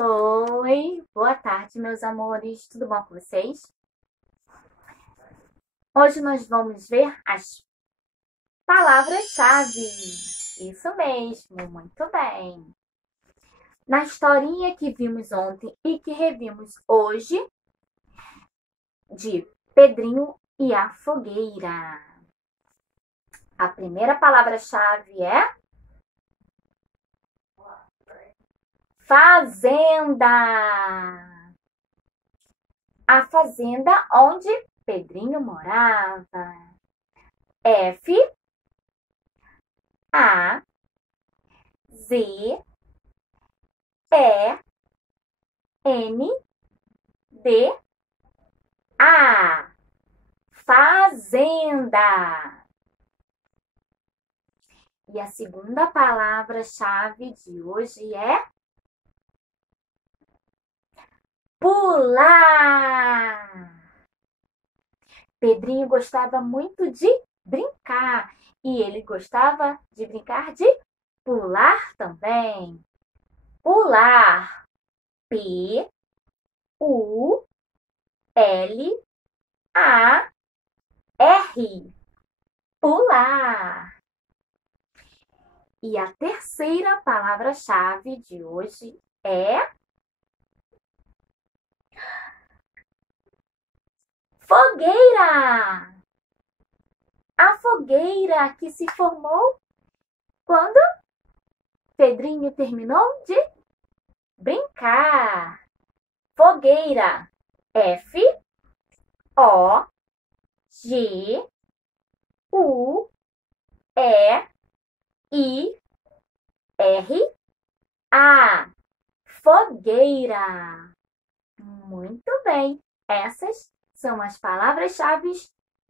Oi, boa tarde, meus amores. Tudo bom com vocês? Hoje nós vamos ver as palavras-chave. Isso mesmo, muito bem. Na historinha que vimos ontem e que revimos hoje, de Pedrinho e a Fogueira. A primeira palavra-chave é fazenda. A fazenda onde Pedrinho morava. F A Z E N D A. Fazenda. E a segunda palavra-chave de hoje é pular. Pedrinho gostava muito de brincar e ele gostava de brincar de pular também. Pular. P U L A R. Pular. E a terceira palavra-chave de hoje é fogueira. A fogueira que se formou quando Pedrinho terminou de brincar. Fogueira. F O G U E I R A. Fogueira. Muito bem. Essas são as palavras-chave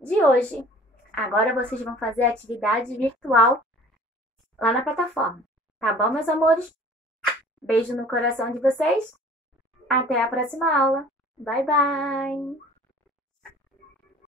de hoje. Agora vocês vão fazer a atividade virtual lá na plataforma. Tá bom, meus amores? Beijo no coração de vocês. Até a próxima aula. Bye, bye!